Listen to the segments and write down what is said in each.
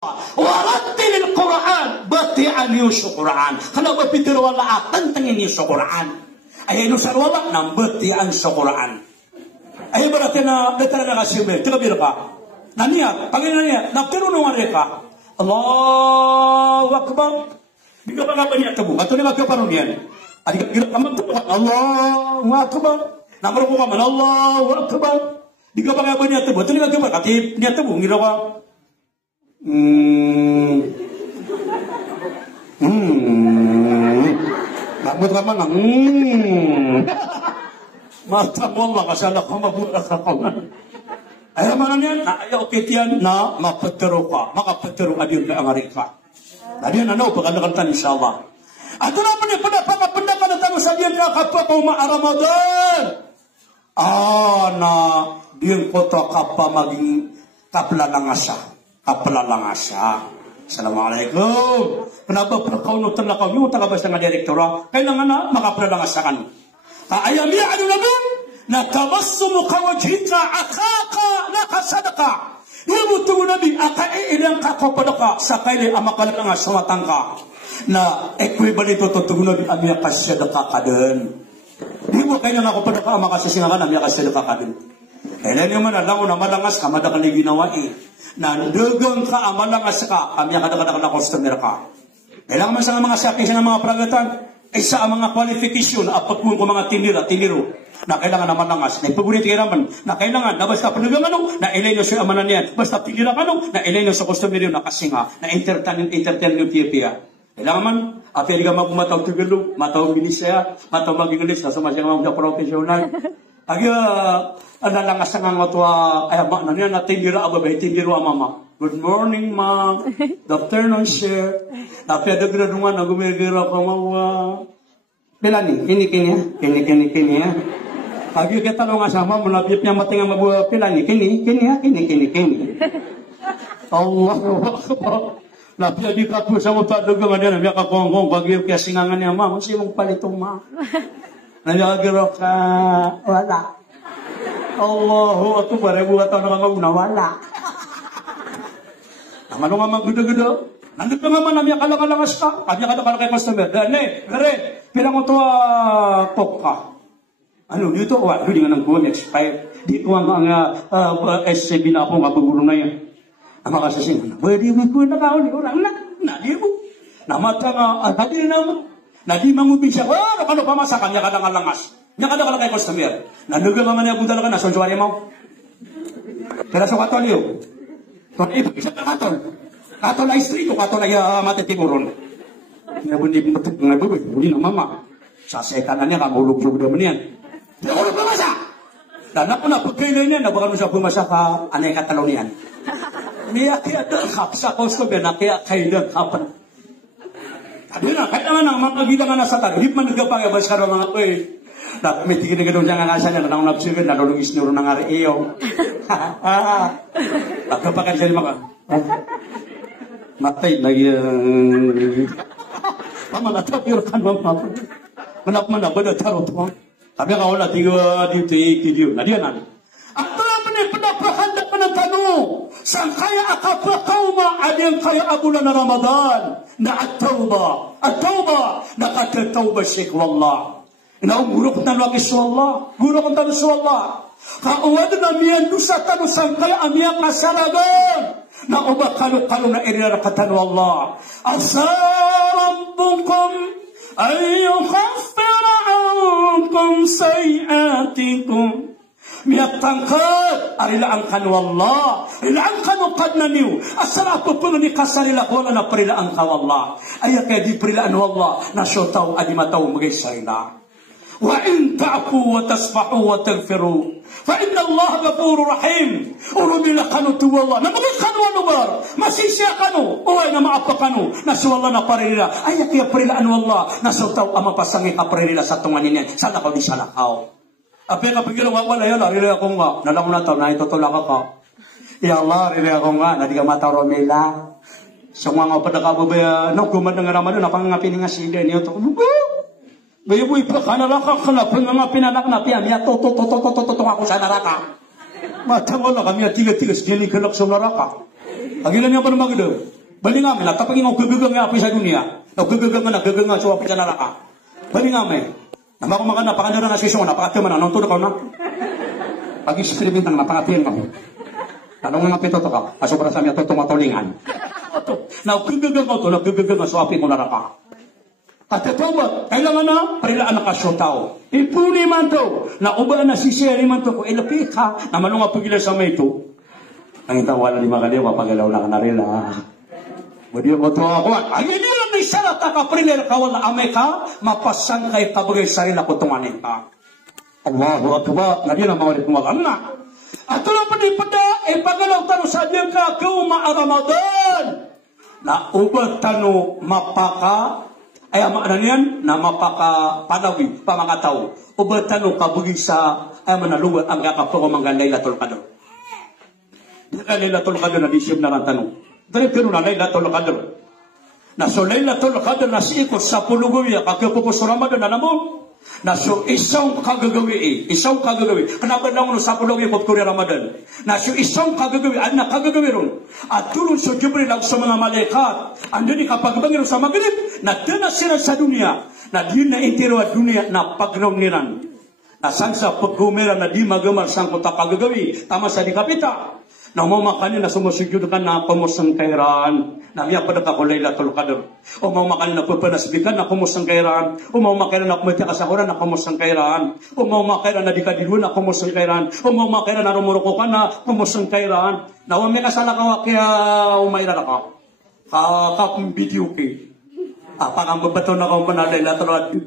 Warattilil Quran, bati'an yusuf Quran. Kenapa pitir wala tentengin yusuf Quran? Ayah nusar wala nam bati'an yusuf Quran. Ayah berarti na betara na kasimbe. Tiga birka. Nanya, panggil nanya. Naftiru nungan reka. Allahu Akbar. Bika pa nga ba niya tabu? Ato na magkaparunian. Adik gira kaman to. Allahu Akbar. Namro ko kaman Allahu Akbar. Bika pa nga ba niya tabu? Ato na magkaparunian. Ati niya tabu ngira ka. Bakit naman ang mata mo Allah kasala ko mabulat ako. Ayaw man yan, na ayaw kitiyan na mapatero ka, makapatero ka din ka ang arika. Nadiyan ano, pagkanakantan insyaAllah. At ito naman yung panapangapandakan na tanong sa diyan na kapwa pa Ramadan. Na diyan ko to kapwa maging kaplalangasa. Assalamualaikum. Kenapa perkauno terlakau yu tagabas nga direktora? Kailangan na makaplalangas kan. Ayam ya anu namun nakabassumu kawajhika akaka nakasadaka. Ibu tunggu nabi akai ilang kakopadaka sakali amakalangas sawatangka. Na equivalent to tunggu nabi amya kasadaka kaden. Ibu kailangan ako padaka amakasasingakan amya kasadaka kaden. Kailan yung manadang na malangas ka, madakal na ginawain. Nandugang ka, malangas ka, kami ang kadakadakal na customer ka. Kailangan man sa mga sakin sa mga pragatan, ay sa mga qualification, apat mo ko mga tiniro, na kailangan na malangas. Na ipagunit kiraman, na kailangan, na basta panagang ano, na ilay na siya amanan niyan, basta tinira ka ano, na ilay na sa customer yun, na kasinga, na entertain yung piya-piya. Kailangan man, apeli ka magmataw tigilo, mataw binisya, mataw mag-English, nasa masyang mga professional. Agya, nalangas nga nga ito, ay, na niya natinira ababay, tiniro mama. Good morning, ma'am. Good afternoon, sir. Napiadagraduan na gumigira ko, mawa. Pilani, kini, ha. Agya, kita nga sama, malapit niya matinga mabuha, pilani, kini. Allah, lapia di kapu sa mo tadugang nga niya, kakongkong, bagyo kaya singangan niya, ma'am, kasi mong palitong, ma'am. Nalagiro ka, wala. Allahu Akbar, buat tahu nama wala. Naman nga maggudo-gudo. Nandito naman namya kalang-kalangas ka. Kanya kay customer. Dane, pirang mo to pop ka. Ano, dito, hindi nga nang buwan, expired. Dito ang SCB na ako, mapagulo na yan. Ang makasasing, pwede mo ko na kaon, orang na, di mo. Namata nga, hadi na mo. Nadi mangubing siya, ano pa masakan, niya kalang-kalangas. Niya kalang kay customer. Nalugan naman niya budal ka na, sonjuari mo. Kaya sa katol yun. Isa ka katol. Katol na istrito, katol na matitiguron. Hindi na mama. Sasekan na niya, kamulog-log naman yan. Ulog na masa! Dana ko na, pagkailan niya, nabakan mo siya bumasa ka, anay katalaw niyan. Niya kaya dangkap sa customer, na kaya kailan kapan. Sabi na, kahit naman ang mga kagita nga nasa tagrip, managapang yabas ka rin mga ito eh. May tigil na gano'n dyan nga nasa niya, nanang napsirin, nanulungis niyo rin ng ariyo. Pagkapakan siya mga, matay, pamanatapir ka naman. Manap-manap, tarot mo. Sabi ka wala, dito i-video. Nadiyan. Ang talaman ay panapahandak pa ng tanong. Saan kaya akapakaw adyan kaya abulan na Ramadan? Na at-tawba, nakatawba syekh wallah. Inaugurok na lagi sa Allah. Gurok ang tanong sa Allah. Kauwad na miyan sa tanong saan kaya amiyang kasaragan. Na uba kalo-kalo na irirakatan wallah. Asa rabbukum ayyukaffira ankum sayiatikum. Miyatangkad, arilaan kan wallah, rilaan kan ukad na niyo, asarapo po ni kasarila ko na naparilaan ka wallah, ay kaya di parilaan wallah, na syotaw adimataw mag-isayla. Wa in ta'fu wa tasfahu wa tagfiru, fa inna Allah gafuru rahim, urumila kanu tu wallah, na mag-ikanu anubar, masisya kanu, uway na maapa kanu, na suwallah na parilila, ay kaya parilaan wallah, na syotaw amapasangit na parilila sa tunganin yan, sana ka di salakaw. Apa yang kapag ginawa wala yan, rilay ako nga. Nalang na ito, na itutulak ako. Ya Allah, rilay ako nga, nadi ka mata romela. So nga pa nakababaya, kumad nga naman, napangangapin nga sila niyo ito. Bayo boy, pa ka naraka, kalapin nga pinanak na piyan, niya to ako sa naraka. Matang wala kami, tiga-tigas, gini kalak sa naraka. Pagilan niya pa naman gado. Bali nga, tapagin ako gagagang nga api sa dunia. Nagagang nga sa api sa naraka. Bali nga, nama ko makana, pakandara nga sisyo, napakatiman na, nung tulog ko na. Pag-iscribing ng napakatiyan ka. Tanong nga pito to ka, asobra sa miya to tumatulingan. Nagagang nga sa api ko naraka. At ito ba, kailangan na, parilaan na kasyo tao. Ipuni man to, na uba na sisiyari man to, kung ilapi ka, na manunga pagila sa may to. Ang itawala ni Magaliw, mapagalaw na ka na rin, Budi mo to ako. Ay, hindi lang ni salat ka primer ka wala amay ka, mapasan kay kabagay sarili ko tunganin ka. Allahu Akbar. Ngadi na mawali kumagal na. At lang pada, pagalaw tano sa diyan ka, kuma Ramadan. Na ubat tano mapaka, ay ano yan, na mapaka panawi, pamakataw. Ubat tano kabugay sa, ay manaluwat ang kakapuro mga Laylatul Qadr. Laylatul Qadr na disip na lang tanong. Dari pero na Laylatul Qadr. Na so Laylatul Qadr na siikot sa pulugawi kakapupos Ramadan na namo. Na so isang kagagawi. Kenapa lang sa pulugawi ko kuri Ramadan. Na so isang kagagawi na kagagawi ron. At tulong so Jibril ang sa mga malaikat. Andun kapag bangiro sa Maghrib na tena sila sa dunia. Na di na intero at dunia na pagrauniran. Na sansa pagkumera na di magamar sang kota kagagawi. Tama sa di kapita. Na umamakanin na sumusujud ka na kumusang kairan. Na miya pa ka ko Laylatul Qadr. Umamakanin na pupanasbikan na kumusang kairan. Umamakanin na kumiti ka sa kuran na kumusang kairan. Umamakanin na di ka diluan na kumusang kairan. Umamakanin na rumuruko ka na kumusang kairan. Na umami ka sa lakawa kaya umayra na ka. Kakapong video ki. Apakang babato na ka na Laylatul Qadr.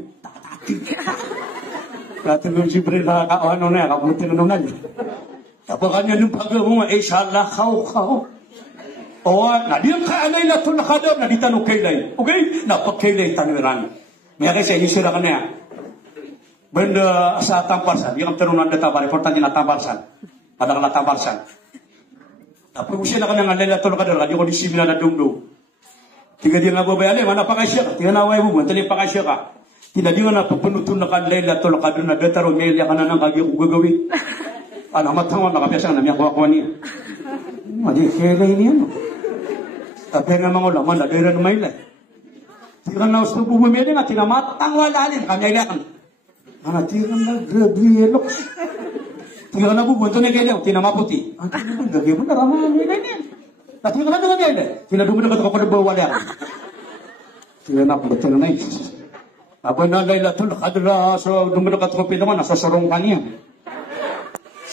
Kati mo Jibril na ano na kamuti na nunal. Kapag kanya nung pag-uwa, inshallah, kao. O, na diyan ka Laylatul Qadr, na di tanong kailay. Okay? Na pagkailay tanuran. May kasi inyo sila kanya. Benda sa tamparsan, yung tanunan na tabar, importante na tamparsan. Padang na tamparsan. Tapos kung sila kanya Laylatul Qadr, kanya ko di simila na dumdo. Tiga dia nga babayali, mana pakasya ka. Tiga na away mo, tali pakasya ka. Tinadiwan na papunutun na ka Laylatul Qadr, na dataro, may ilya ka na ng kagyo kong gagawin. Ano matang nakapiasa na miya kuha niya. Madi kaya niya no. Tapi nga mga ulaman na dira may lay. Tira na usto bumimili nga tinamatang walalin kanya yan. Ana tira na grabe look. Tira na bubunto ni kaya tinamaputi. Ang tira na gabi mo na raman ni kaya. Tira na nga kaya. Tira dumuna ka ko na bawala. Tira na betul na. Apa na Laylatul Qadr so dumuna ka ko pinaman sa sorong kanya.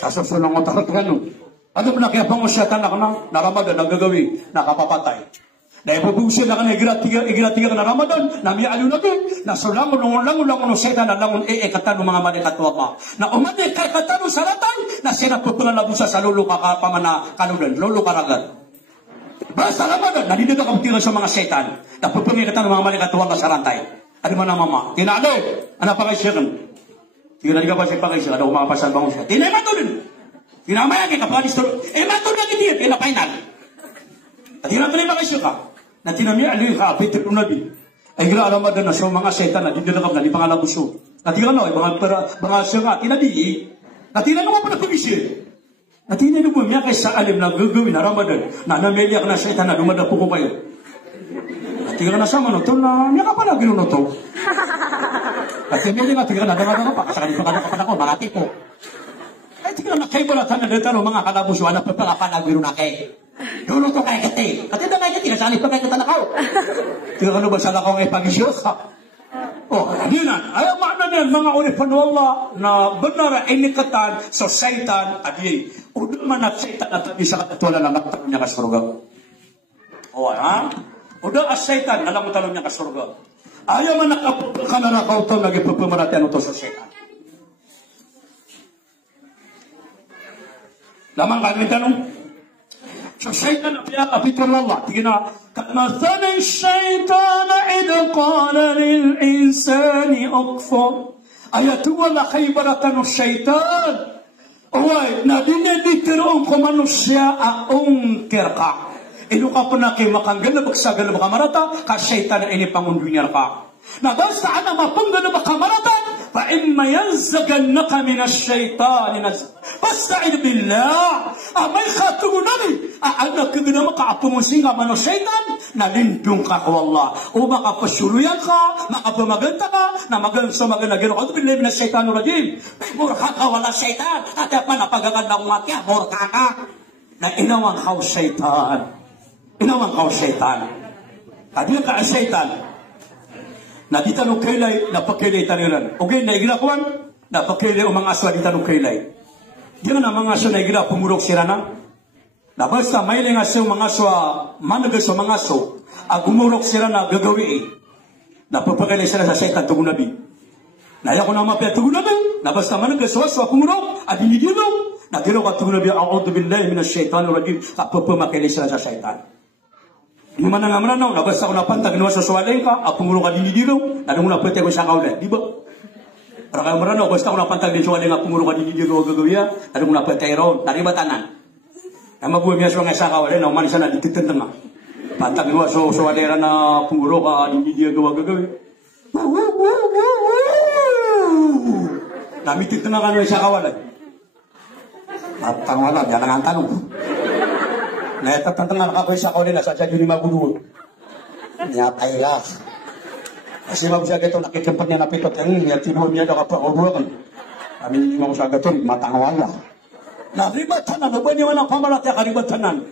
Sa susunong otak ka nun. Ano ba na kaya pang usyatan ako na Ramadan na gagawin, nakapapatay. Na ipabusin na ka na igiratiga ka na Ramadan, na miya aliw na doon, na sulangon ng setan na langon katan ng mga manikatwa pa. Na umani katan ng salatan, na sila pagpangalabusa sa lolo kakapamana kanulan, lolo karagan. Basta Ramadan, nandito ka kapatira sa mga setan, na pagpangikatan ng mga manikatwa ka sa rantay. Ano mo na mama? Tinalo! Ano pa kayo siya? Tingnan ka pa siya pakisya, ada umapasan bangun siya. Tinay matulun. Tinamaya kay kapalis to. Matulun lagi dia, pinapainal. Tingnan tuloy pakisya ka. Na tinamaya aliw ka, Peter Unabi. Ay gira Ramadan na siya mga setan na dindinakap na di pangalabuso. Na tingnan na, mga siya ka, tinadi. Na tingnan nga pa na kumisya. Na tingnan mo miya kay sa alim na gagawin na Ramadan. Na nameliak na setan na dumadapo ko kayo. Na tingnan na sa manutol na miya ka pala ginunoto. Kasi hindi nga tingnan na pa kasakali pa ako mga tipo. Ay tingnan na kay balatan na dito mga kalabusuan na pagpapalagiro na kay. Dulo to kay kate. At ito kay kate sali pa kay tanakaw. Tingnan ba sa lakaw ay pagisyo ka. Oh, dinan. Ay makna niyan mga ulifan wala na benar inikatan so syaitan adi. Udah man at syaitan at bisa katulad na magtanong niya ka surga. Oh, ha? Udah as syaitan alam mo tanong niya ka surga. Ayaw man nakananakaw ito, nagipagpamaratian ito sa setan. Lamang kami tanong, sa setan na apitan Allah, tingin na, كَمَثَلِ الشَّيْطَانَ إِذْ قَالَ لِلْإِنسَانِ أَكْفُرْ Ayatuwa na kaibaratan ng syaitan. Uway, na dineditiroon ko manusia aong kirka. Ino ka po na kayo makanggan na bagsagan na makamarata, ka syaitan na ini pangundunyar ka. Na basta na mapanggan na makamarata, فإما ينزغنك من الشيطان نزغ فاستعذ بالله أما يخاطب النبي أنا كنا مكا أبومسينغا من الشيطان نلندون كا والله وما أبشريانك ما أبومغنتك نمغنسو مغنغن أعوذ بالله من الشيطان الرجيم مرحبا ولا شيطان ada mana pagagan umatnya murka na inawan kau syaitan tadi ka syaitan na di tanong kailay na pakilay taniran okay na iglakuan na pakilay o mga aswa di tanong kailay diyan na mga aswa na igla pumurok sila na basta may nga sa mga aswa managas sa mga aswa agumurok sila na gagawi na papakilay sila sa syaitan tugon nabi na yako na mapya tugon nabi na basta managas sa aswa pumurok adinigilo na gino ka tugon nabi a'udhu billahi minash shaitanir rajim kapapamakilay sila sa syaitan Gimana nga mananaw, nabasa ko na pantag naman sa suwalay ka, apumulo ka dinidilo, na muna pwede ko siya kaulit, di ba? Para kayo mananaw, basta ko na pantag din suwalay nga, apumulo ka dinidilo, gagawin, na muna pwede ron, naribatanan. Na mabuhay niya siya nga siya kaulit, na umanisa na dititintang nga. Pantag naman sa suwalay na, apumulo ka dinidilo, gagawin. Namitit na nga siya kaulit. At tanong yan ang tanong. Na tatantang ako sa ko nila sa yun magulo. Niya kaya. Kasi magsaga ito nakikimpan niya napitot niya tinuon niya daw pa obuan. Kami hindi mo sa gaton matangwala. Na ribatan na ba niya man ang pamalatya karibatanan.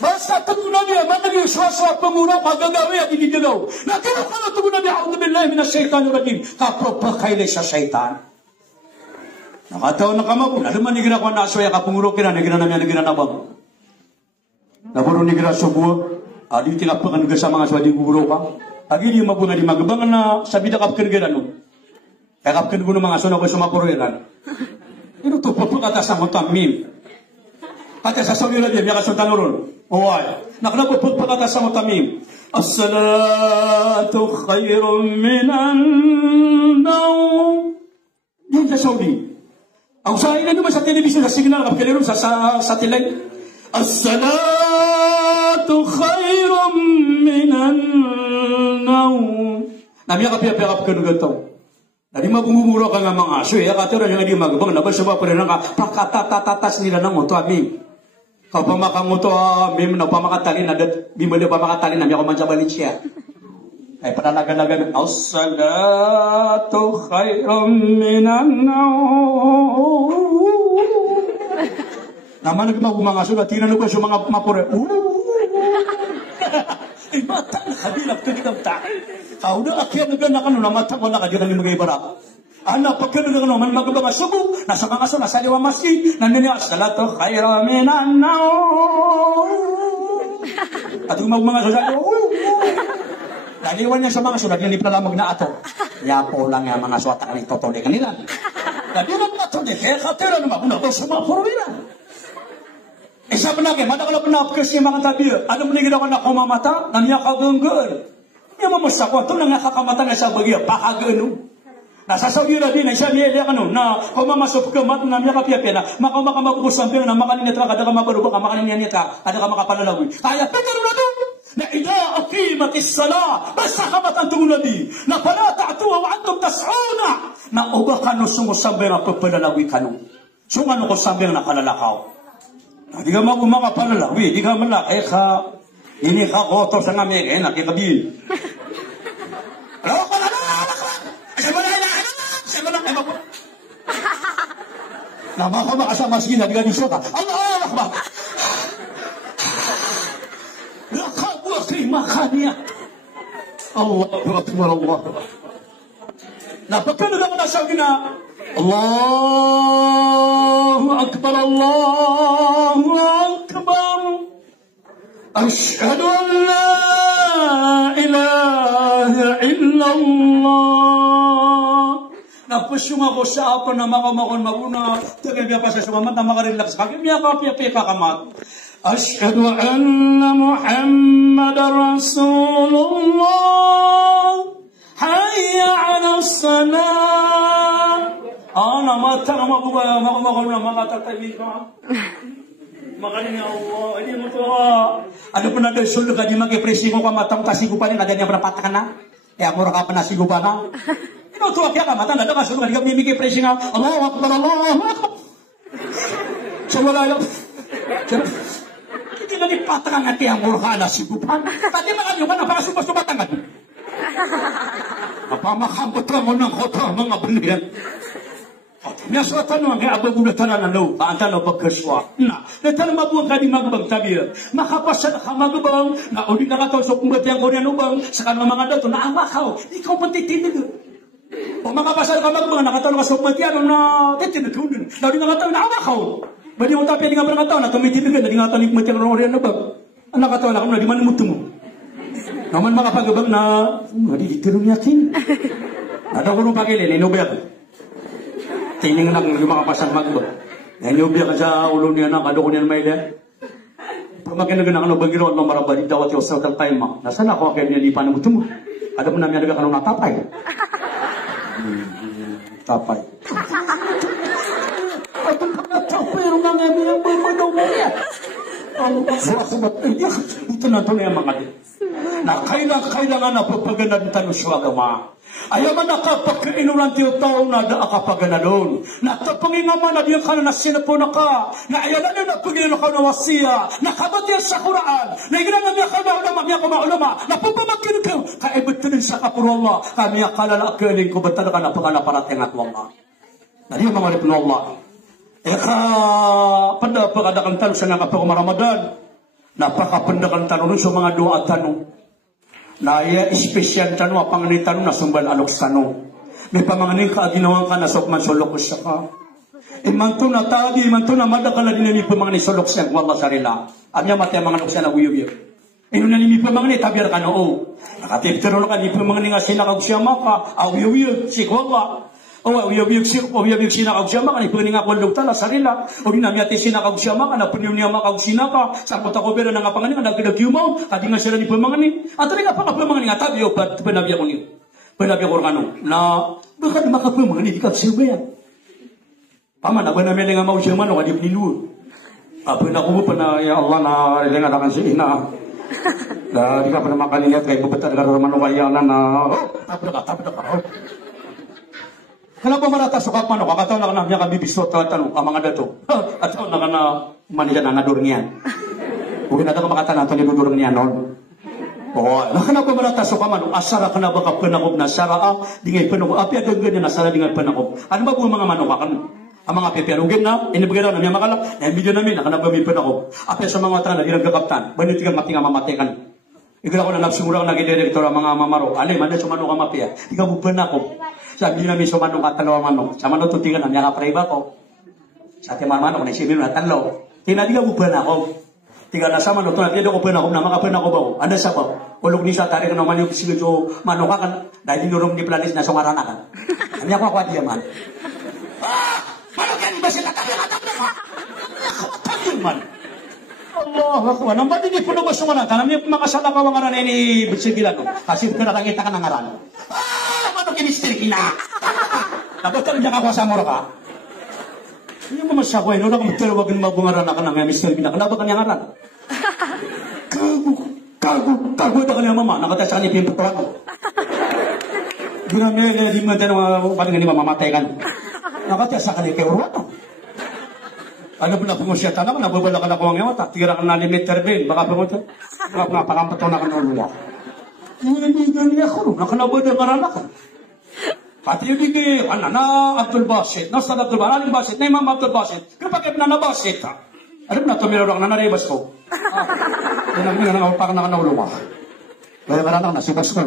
Basta tugunan niya manang swaswa pamura pagagawi at ididilaw. Na kinakala tugunan niya a'udhu billahi minash shaitanir rajim. Kapapakailay sa shaitan. Nakataon na kamabon. Alam man ni ginagawa na aswaya kapungurokin na naginanamya naginanabang. Naburo ni Gira Subuh, di tinapakan juga sa mga swadi guro ka. Agi di mabuna di magabangan na sabi da kapken gira no. Kaya kapken guno mga sona ko sumapurelan. Ito to papakata sa mo tamim. Kata sa sabi la dia biya ka tanuron. Oy, nakna ko papakata sa mo tamim. As-salatu khairun minan nawm. Yan sa Saudi. Ang sain na naman sa television sa signal kapken sa satellite. As-salatu khairum minan nawm. Namiya kapiya-piya ka ganito. Nadi mabumumuro ka nga mga aso. Katira nga di magabang. Nabas sa mga na ka. Pakatatatas nila ng moto aming. Kapamakamuto aming. Napamakatalin. Bimali pamakatalin. Namiya ko man sa Valencia. Ay pananagan-nagan. As-salatu khairum minan nawm. Naman nagmamang aso na tinanong ko sa mga mapure. Ay mata na kabilap ka ni Kamta. Kau na akyan na gana ka no na mata ko na kadyan ng mga ibarak. Anak pagkano na naman magabang asubo. Nasa mga aso, nasa liwa maski. Nandiyan as-salatu khairum minan nawm. At yung mga aso sa naliwan niya sa mga aso. Naglilip na lamang na ato. Yapo lang yung mga aso at ang itotole kanila. Naglilip na ato. Kaya katira naman. Una ko sa mga purwira. Isa pa lagi, mata kalau pernah kasi mga tabi, ano mo nigila ko na kumamata, naniya ka genggal. Niya mamusta ko, ito nang nakakamata na sa bagya, pakagano. Nasa Saudi Arabia, isa niya ano, na kumamasok ka, mat na niya kapiya na, makamabukos ang pera na makaninit ka, kada ka mabaluba ka, makaninit ka, kada ka makapanalawi. Kaya, Peter na doon, na ida aqimat is-salah, basta kamatan tungulabi, na pala ta'atuwa wa antum tas'una, na uba ka no sumusambay na pagpanalawi ka no. So ano ko sambay na kalalakaw. Di ka makapalalawi, di ka malaki ka, ini ka koto sa ngamin, nakikabil. Alam ko na, Nama makasama sila di ganito ka. Allah Akbar. Lakabwaki makanya. Allahu Akbar Allah. Napagkano na na sabi na Allahu Akbar Allahu Akbar. Ashhadu an la ilaha illallah. Napasyunga ko sa apa na makamakon maguna. Tagay pa sa sumamat na makarelax. Kakimya ka, piya-piya kamat. Ashhadu anna Muhammadar Rasulullah. Hayya ala salam. Namata ka makamakon na makatatabi ka. Makanya Allah, ini mo to. Ano pa na sulod ka di magipresi ko ka matang tasigo pa rin. Ada niya pa napatakan na. Kaya ako ka pa nasigo pa na. Ino tuwa kaya ka, mata, nada ka, surugan, di ka mimiki pressing nga, Allahu Akbar, Allahu Akbar. So wala lang. Hindi na nipatang nga tiyang urhana si Bupan. Tadi makan yung ka na, para sumas-sumatangan. Napamakambot lang mo ng kota, mga balihan. Nasa tanong kay abang una tanan ano, paantalo pagkaswa. Na, natan mabuang ka di magbang tabi. Makapasa ka magbang, na uli na kataw sa kumbat yang korean ubang, sa kanang mga dato, naawa ka, ikaw pang titinig. O makapasa ka magbang, nakataw ka sa kumbat yan, na titinig. Na uli na kataw, naawa ka. Badi mo tapi nga berang kataw, na tumitinig, na di nga tanig kumbat yang korean ubang. Anak kataw na kung na di man mutu mo. Naman makapagabang na, hindi ditirong yakin. Ada ko nung pagilin, inubyak. Tining lang yung mga pasang magbag. Nanyubya ka sa ulo niya na, kado ko niya na may liyan. Pag magkinaganang ano, bagiro at mamarabali, dawat yung sa kang kaima. Nasaan ako, kaya niya di pa namuto mo. Ada mo namin naga kanong natapay. Tapay. At ang natapay, pero nga nga niya, may manaw mo niya. Ang sabat, ito na ito na yung mga din. Na kailangan na pagpaganan tanong siya agama. Ayaw man nakapagkainulan tiyo tao na akapagana doon. Natapanginaman na diyan ka na sinapo na ka. Na ayaw na napaginaman ka na wasiya. Nakabatiyan sa Quran. Na iginang niya ka na ulama, niya ka maulama. Napapamagkin ka. Kaibatunin sa kapuro Allah. Kami akalala akaling ko ba't talaga napakalaparating at Allah. Na diyan mga ripin Allah. Pada pagadakan tanong sa nga Ramadan. Napakapandakan tanong sa mga doa at tanong. Na iya espesyal tanong panganin tanong na sumbal alok tanong. May pamanganin ka ginawa ka na sokman solok siya ka. Imanto na tadi, imanto na madakala din ni pamanganin solok siya wallah sarila. Amya mate mga nok siya na uyuy. Ino na ni pamanganin tabiar ka no. Nakatiptero ka ni pamanganin nga sila kag siya maka, uyuy si wallah. Uyuy sina kag siya maka ni pamanganin nga kwaldog tala sarila. O dinamyate sina kag siya maka na punyo niya maka sina ka. Sa kota ko bera nga panganin nga nagkidakyumaw, kadi nga sila ni pamanganin. At rin nga pamanganin nga tabi o panabi ako niyo. Panabi ako kano na bakit makapamanganin di kag siya ba yan? Paman, ako namin nga mau siya man o kadi pnilu. Apo na ko pa na ya Allah na ilang alakan siya ina. Di ka pa na makalingat kay bubata na naman o kaya na tapos ka. Kenapa marata suka mano? Kakataw na ka na niya kami bisot tanong ang mga dato. At taon na ka na manigan na nadurnian. Kung kinata ka makatana ito ni nadurnian noon. Kenapa marata suka mano? Asara ka na baka panakop na sara di ngay panakop. Api agad ganyan na sara di ngay panakop. Ano ba po mga mano ka ang mga peperugin na, inibigay na niya makalap, video namin, nakanabami pa ako. Api sa mga tana, di nagkakaptan, banitigan mati nga mamatikan. Igala ko na nagsimura ko nag-direktor ang mga mamaro. Alim, ano sumano ka mapia? Ikaw mo pa na ako. Sabi namin sumano ka talo ang manok. Sa manok tutigan na niya ka-preba ko. Sa ating manok, naisipin na talo. Tinadiga mo pa na ako. Tiga na sa manok, tinadiga ko pa na ako, na makapin ako ba? Ano sa ba? Ulog ni sa tarik na manok, sinuto manok ka kan, dahil dinurong ni planis na sumarana ka. Ano ako ako at yaman? Manok yan ba sila? Tabi man. Allah, ako. Nang ba din ipuno ba sumarana? Tanam niya makasala ka wang aran ni Bitsigilan. Kasi ka nakangita ka ng aran. Manok yan istiri na. Tapos ka niya kakuha sa mura ka. Hindi mo masyakway. Noon ako magtalawagin mabungaran ka ng Mr. Bina. Kanaba ka niyang aran. Kago na ka niya mama. Nakatay sa kanya pinutuan ko. Doon na di mo tayo paling ni mamamatay kan. Nakatay sa kanya kay Urwato. Ano po na pumusya tanong, nababala ka na ko ang yawata. Tira ka na ni Meter Ben. Baka pumunta. Baka napakampato na ka na ulo. Hindi niya ako. Nakanabod ang karanakan. Pati yung hindi, na Abdul Basit. Nasa Abdul Basit. Aling Basit. Na Imam Abdul Basit. Kapag na Basit ha. Alam na, tumira lang na narebas ko. Yan ang upakan na ka na ulo mo. Kaya karanakan na, sibas ko.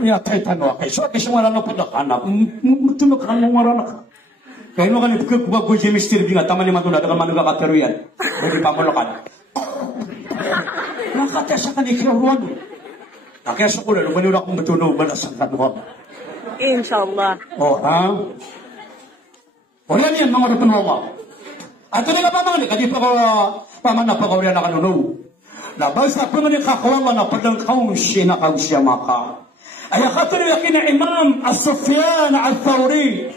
Kaya tayo tanong ako. So, kasi wala na po na kanap. Matulog ka ng wala na ka. Kaya mo kanip ko, kung ako si Mr. Binga, tama naman ito na, daga manuga ka teruyan. Hindi pa mulakan. Nakatesa ka ni Kiruan. Nakaya ko lang, manula kong matunog ba na sa kanuha. Inshallah. Yan, mga rupin Allah. At ito nga pa mga ni, kadi pa ko, paman na pa ko rin na kanunog. Labas na pa nga ni kakawala na padang kaunsi na kaunsi maka. Ay akatuloy yakin na Imam As-Sufyan Al-Thawri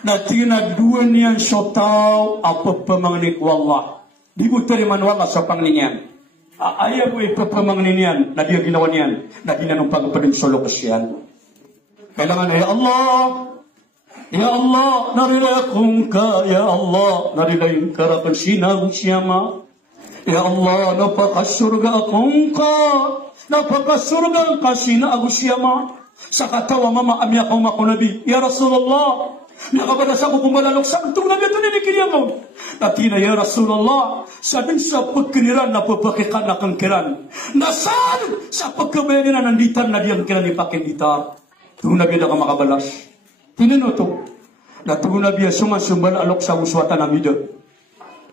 na tinaduan niyan sa tao ang pamangnik wallah. Di ko tariman wallah sa panglinyan. Ayaw ko ipapamangnin yan na di ginawa niyan na di na nung pagpapadang solo kasyan. Kailangan, ya Allah, narilakong ka, ya Allah, narilayin ka rakan sinagong siyama. Ya Allah, napakasurga akong ka, napakasurga ka sinagong siyama. Sa katawa mama amya kong makunabi, ya Rasulullah, nakabadasa ko kung malalok sa itong nabi ito ninikilyan mo. Natina, ya Rasulullah, sabi sa pagkiniran na papakikan na kang kiran. Nasaan sa pagkabayan na nanditan na diyang kiran ni pakinditar. Itong nabi na ka makabalas. Tinino to. Natong nabi ya sumbal alok sa uswata na mido.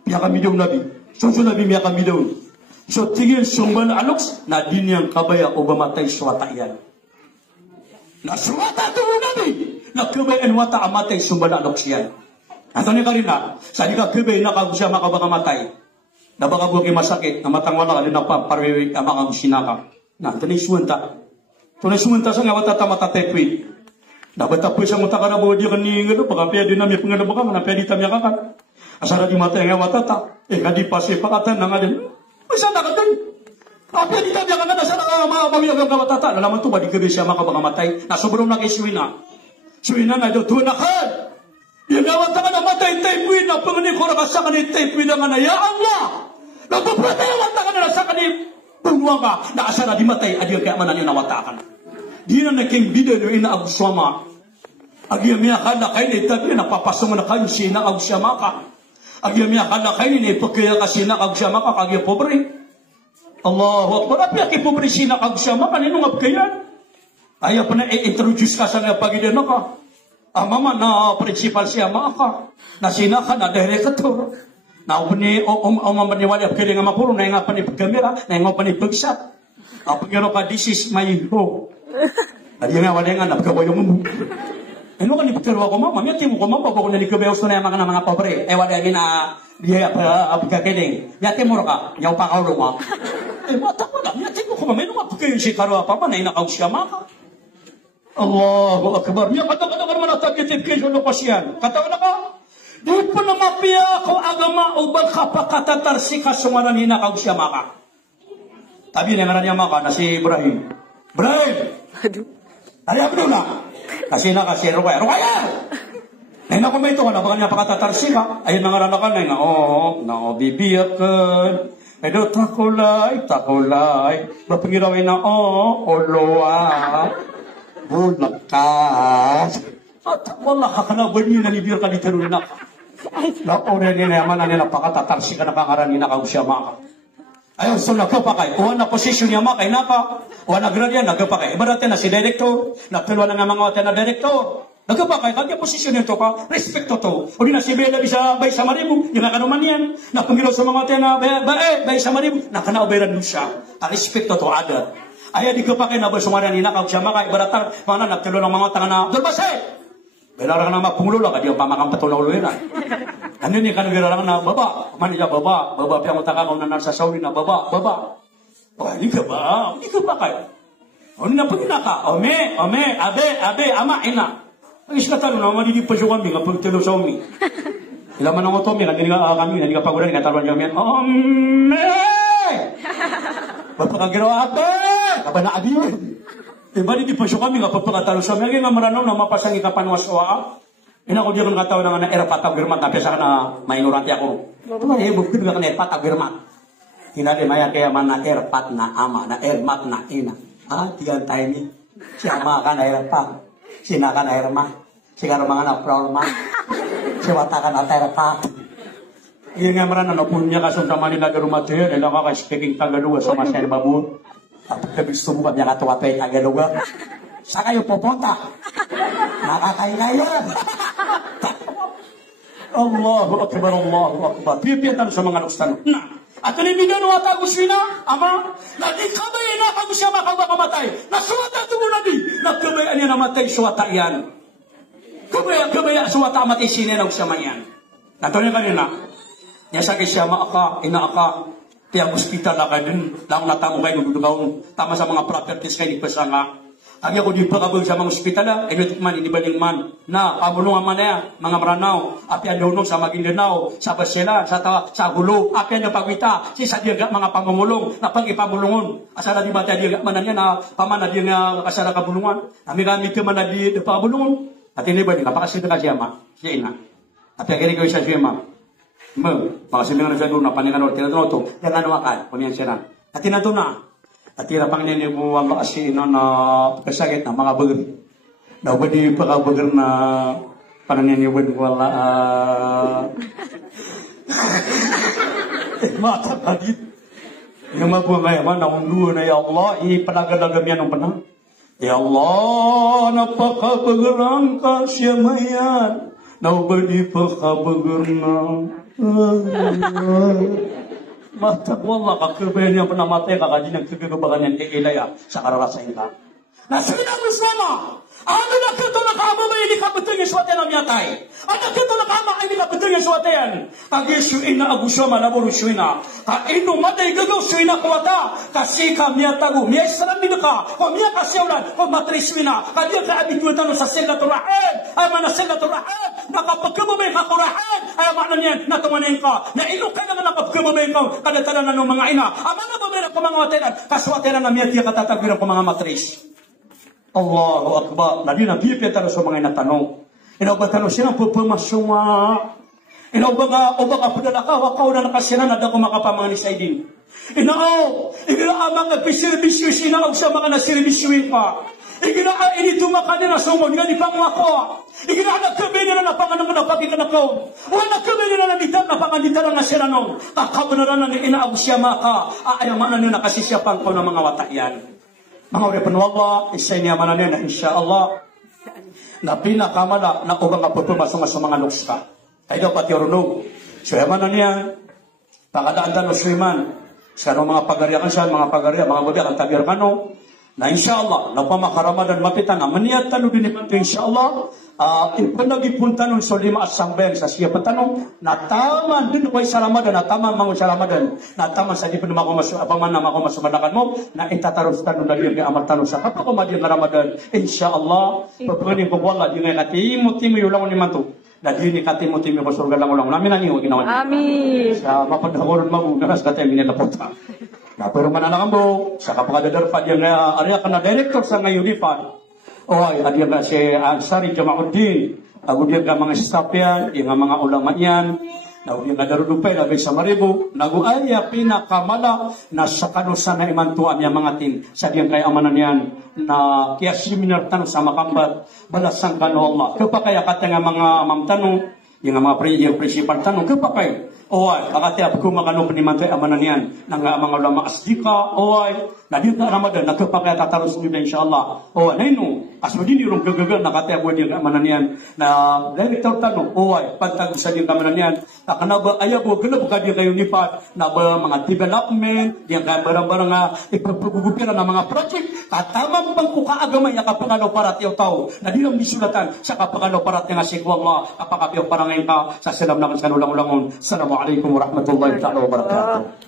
Miya kami daw nabi. So nabi miya kami daw. So tigil sumbal alok na din yang kabaya o bamatay swata yan. Naswata to nabi. Nakabayan wata amatay sumbal alok siya. Ato ni karina. Sa di ka kabay na kagusya makabakamatay. Nabakabuki masakit. Namatang wala ka din na parwewe amakang sinaka. Na tanay suwanta. Tunay sumunta sa nga watata matatekwi. Dapat tapoy sa muta ka na bawa di ka ni ngano. Baka pwede na may pangano baka. Mana pwede tamya ka ka. Asara di mata nga watata. Kadi pasi pakatan na nga din. Masa na ka din. Pwede tamya ka na. Asara ka mamiyag ang watata. Nalaman to ba di ka siya makabakamatay. Nasobrong na kay Suwina. Suwina na daw tunakan. Yung nawata ka na matay tekwi na. Pangani ko na kasa ka ni tekwi na nga na. Ya Allah. Nagpapratay wata ka na nasa ka ni. Pungwa ka, naasara di matay, adiyo kaya manan yung nawatakan. Di na naking video nyo ina aguswama. Agiyamiya ka na kayo ni tabi, napapasong na kayo sina aguswama ka. Agiyamiya ka na kayo ni pagkaya ka sina aguswama ka, kagya pobre. Allahu Akbar, api aki pobre sina aguswama ka, ninong abkayan. Ayaw pa na i-introduce ka sa nga pagidin ka. Mama na principal siya ka. Na sina ka na director. Na upani maniwala kaya nga mapuro na nga pani kamera na nga pani pagsa. Apagero ka this is my home. Adi nga wala nga napakawayo mo. Ano ka ni pero ako mama, mi timo ko mama ko na likabayo so na mga pobre. Wala ni na dia apagakeling. Ya timo ka, ya pa ka mo. Mata ko na, mi timo ko mama no apagayo si karo apa na inakaw siya maka. Allahu Akbar. Mi kata-kata man atagitip kayo no pasyan. Kata na ka di pa na mapiya ko agama o baka pakatatarsi ka sumaran hinakaw siya maka. Tabi na nga niya maka na si Ibrahim. Ibrahim! Ari abdo na. Kasi na kasi Rukaya. Rukaya! Ngayon ako may ito ka na baka niya pakatatarsi ka. Ayun na nga ranakan na nga. Bibiyak ka. Edo takulay. Mapangirawin na oloa. Bulakas. At wala ka na ba niyo nanibiyar ka ni Terunin na ka? Nauna niya naman na nila pakatatarsi ka na kangaran na kausya maka. Ayun, so nagpapakay. Uwan na posisyon niya maka, inaka. Uwan na grad yan, nagpapakay. Iba natin na si director, napilwa na nga mga wate na director. Nagpapakay, kanya posisyon nito ka, respecto to. O di na si Bela bisa bay sa marimu, yung nakanuman yan. Napangilaw sa mga wate na bay sa marimu, nakanauberan mo siya. Respecto to, ada. Ayaw di kapakay na ba sumaran inaka, siya maka, ibaratan, mga napilwa ng mga wate na, Dolbase! Belarang nama pungulula ka, di ang pamakang patulaw na. Ano ni kan belarang na baba, manija baba piyang utaka kau nanar sa sawi na baba. Oh, ini ka ba kayo? Ano na pagina ka? Ome, abe, ama, ina. Ang isla talo na, mali di pa siya kami, kapag tilo sa umi. Ilaman ng otomi, kami, hindi ka pagulan, kataluan niya, Ome! Bapakagirawa, abe! Kaba na abi yun. Diba di pa siya kami, kapag pagkatalo sa umi, nga maranaw na mapasang ikapanwaswa. Ina ko diyan ng kataw na erpatag birmat na pesa na mainurante ako. Tuwa bukid ka na erpatag birmat. Hinali maya kaya man na erpat na ama na ermat na ina. Tiyan tayo ni. Siya ama ka na erpat. Sina ka na erma. Sigaro mga na problema. Siwata ka na erpat. Iyan nga maran na punya ka sunda mani na garumate. Nila ka speaking Tagalog sa masya ni babu. At kabisto mo kanya katuwapay Tagalog. Sa kayo pupunta. Nakakaingayon. Allahu Akbar, Allahu Akbar. Pipitan sa mga nuksan. At kanimigan ng atagos na, ama, nagikabay na kag siya makabakamatay. Nasuwata ito mo na di. Nagkabayan niya namatay suwata yan. Kabaya suwata matay sininaw siya man yan. Nato niya kanina. Niya sa kisya maaka, inaaka, tiyang hospital na kayo din. Lang natamo kayo, tama sa mga properties kayo ni Pasanga. Agi ako di pagabog sa mga ospital, inut man, inibaling man, na pamulungan man na mga maranaw, api ang dunong sa Maguindanao, sa Basela, sa Gulo, api ang pagwita, sa diyaga mga pamumulong, na pag-ipamulungon. Asala di ba tayo diyaga man na na, pamana di nga kasala kabulungan, kami gamit ka man na di pagabulungon, at inibaling, napakasita ka siya ma, siya ina. Api ang kini ko siya siya ma, makasimingan na siya doon na paninganor, tinatawag to, yan ano akal, kumiyan siya na. At tinatawag na, at tira pang nini mo wala kasi na kasakit na mga bager. Na wadi pa bager na pananiniwid wala mata tadi. Yung mga man na undu na ya Allah ipanagandagam yan ng panang. Ya Allah napakabagerang ka siya mayan. Na wadi pa bager na. Mata wala kakirbayan niya panamatay kakadi ng kagagabagan yang ilaya sa kararasain ka. Nasina mo sama! Ano na kito na kama may hindi ka betul yung suwate na miyatay? Ano kito na kama ay hindi ka betul yung suwate yan? Kagi suin na agusyo manaburo suin na. Ka ino matay gagaw suin na kuwata. Kasi ka miyatago. Miyay sarang ka. Kung miya kasiyawlan. Kung matris suin na. Kadi ka abituan tanong sa silaturahan. Ay mana silaturahan. Nakapagkamabay ka kurahan. Ay mana niyan natumanin ka. Na ino ka naman nakapagkamabay ka. Kadatanan na ng mga ina. Ama na ba meron ko mga watiran. Kaswatiran na miyat yung katatagwiran ko mga matris. Allahu Akbar. Lagi na biyapya tayo sa mga inatanong. Inaw ba tanong siya pupumasuma? Inaw ba ka padala ka? Wakaw na nakasira na dako makapamang ni Saidin. Inaw mga pisiribisyo sinaw sa mga nasiribisyoin pa. Inituma ka nila sumon nga ni pangwako. Nagkabili na napanganong napakikan ako. Wala nagkabili na nanitan napanganitan na sila nung. Kakabanaran na ni inaaw siya maka. Ayamanan nyo nakasisyapan ko ng mga watayan. Mga uripan wala, isay niya manan na insyaAllah na pinakamala na ubang kapupumasong sa mga lukska. Ay daw pati orunog. So yaman na niya, pakadaan na Suiman, sa mga pagariakan siya, mga pagaria, mga babi, ang tabir kano, na insyaAllah, na pamakaramadan mapitan, na maniyat tanong din ito insyaAllah, ipanagipun tanong sa 5 asambel sa siya patanong, nataman din ko sa Ramadan, nataman mga sa Ramadan, nataman sa di pa naman apaman na mga masumadakan mo, na itataros tanong na liyan kay amal tanong sa kapag kumadyan na Ramadan, insyaAllah, pagpagaling ko wala, yung ay katimo yung lang naman to, na di ni katimo ko surga lang ulang, namin ang iyo ginawa niya. Amin. Sa mapadahoron magugaras katay minilapota. Na pero mananakam mo, sa kapagadadarpad yung ariya ka na director sa ngayon ipan, ay, adiyan ka si Ansari Jamauddin, adiyan ka mga staff yan, yung mga ulama yan, adiyan ka darudupay, labay sa Maribo, naguaya pinakamala na sa kanusan na imantuan yung mga tin, sa diyan kay amanan yan, na kaya seminar tanong sa makambat, balasang kano Allah. Kaya pa kaya kata nga mga mamtanong, yung mga principal tanong, kaya pa kaya, oay, kakati ako kumakano panimantay amanan yan, ng mga ulama asdika, oay, na dito na Ramadan, nakapakaya tataros nyo na insyaAllah. Oay, na ino, aswadin yung gagagal, nakati ako yung amanan yan, na dahil ito tanong, oay, pantag sa yung amanan yan, na kanaba, ayaw ko, ganap ka din kayo nipat, na ba mga development, yung kaya barang-barang nga, ipagpagugupira ng mga project, katamang bang kukaagamay, nakapangano para tiyaw tao, na di lang disulatan, sa kapangano para tiyaw nga sikwa Allah, kapakapiyaw para ngayon ka, sa salam naman sa nulang-ulangon. Assalamualaikum warahmatullahi wabarakatuh.